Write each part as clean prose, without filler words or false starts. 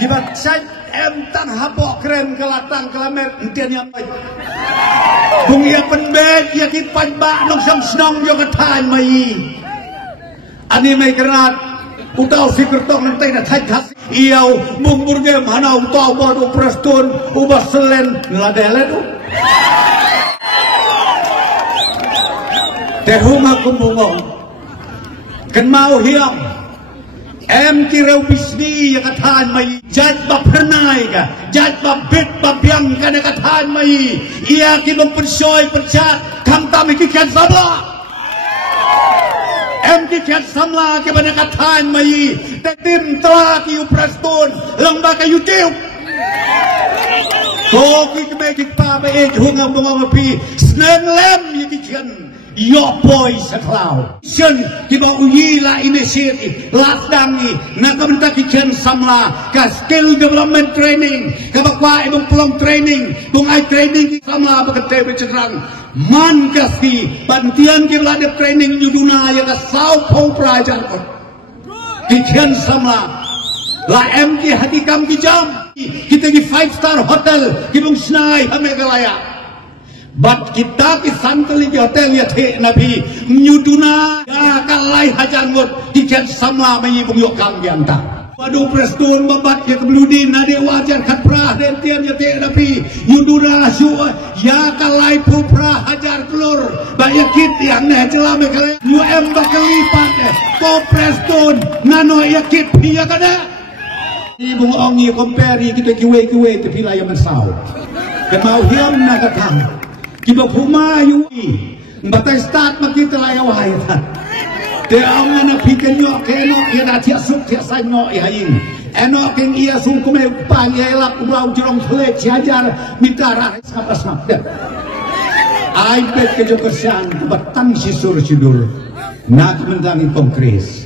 Kibat saya tang hapok keren kelatang kelamer entian yang baik. Bung ia penbek ia kipan bak nong sang senong jo ketan mai. Ani mai kerat utau si kertong nanti na thai khas iau bung burge mana utau bodo prestun ubah selen ngeladele tu. Tehung aku bungong kan mau hiang. Em kirau bisni yang katahan mai jad bab hernai ka jad bab bit bab yang kana katahan mai ia ki mempersoy percat kam tam ki kan sabla em ki kan samla ke bana katahan mai tetim tla ki uprastun lamba ka youtube to ki me ki pa ba e hungam bungam pi snen lem ki kan yo boy saklau sen ki ba uyi la initiative latdangi na kamenta ki chen samla ka skill development training ka bakwa ibang pelong training bung ai training ki samla ba kete be cekrang man kasi bantian ki la de training yuduna ya ka sau phong prajar ko ki chen samla la em ki hati kam ki jam kita ki 5-star hotel ki bung snai hame galaya Bat kita ki santali ki hotel ya the nabi nyuduna ya kalai hajan ngot kiken sama mai bung yok kang yanta padu prestun babat ya kebludi nade wajar khat pra dentian ya the nabi nyuduna su ya kalai pul pra hajar kelur banyak kit yang ne cela me kale yu em bakalipat ko prestun nano ya kit ya kada ibung ong ni compare kita kiwe tapi la ya mensau kan mau hiam na katang kiba puma yui batai start makita laya wahai ta te ang na piken yo keno ina tia suk tia sai no yain eno king ia sung kume pan ye lap ulau jirong thule jajar mitara sap ai bet ke jo kersan batang sisur sidur nak mendangi kongres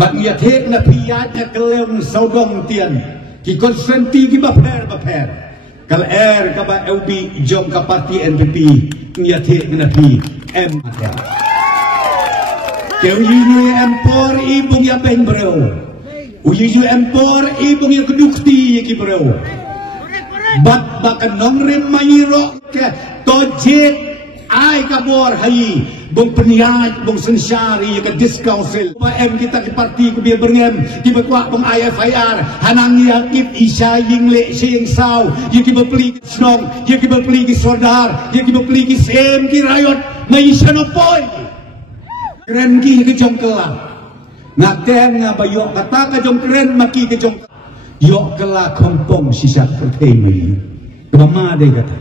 bak ia thek na piyat na kelem saudong tian ki konsenti ki baper Kal air kaba LB jom ka parti NPP ngiyate nginapi M keu yu empor ibung ya ben bro uyu empor ibung ya kedukti ki bro bat bakan nongrem mayiro ke tojet ai kabor hai bung peniat bung sensari ke diskaunsel em kita ke parti ke biar berngem di bekwa bung IFIR hanang yakip isya yingle sing sau ye ki beli snong ye ki beli sodar ye ki beli sem ki rayot mai sanopoi keren ki ke jong kela ngaten ngabayo kata ka jong keren maki ke jong yo kela kompong sisa pertemi kemama de kata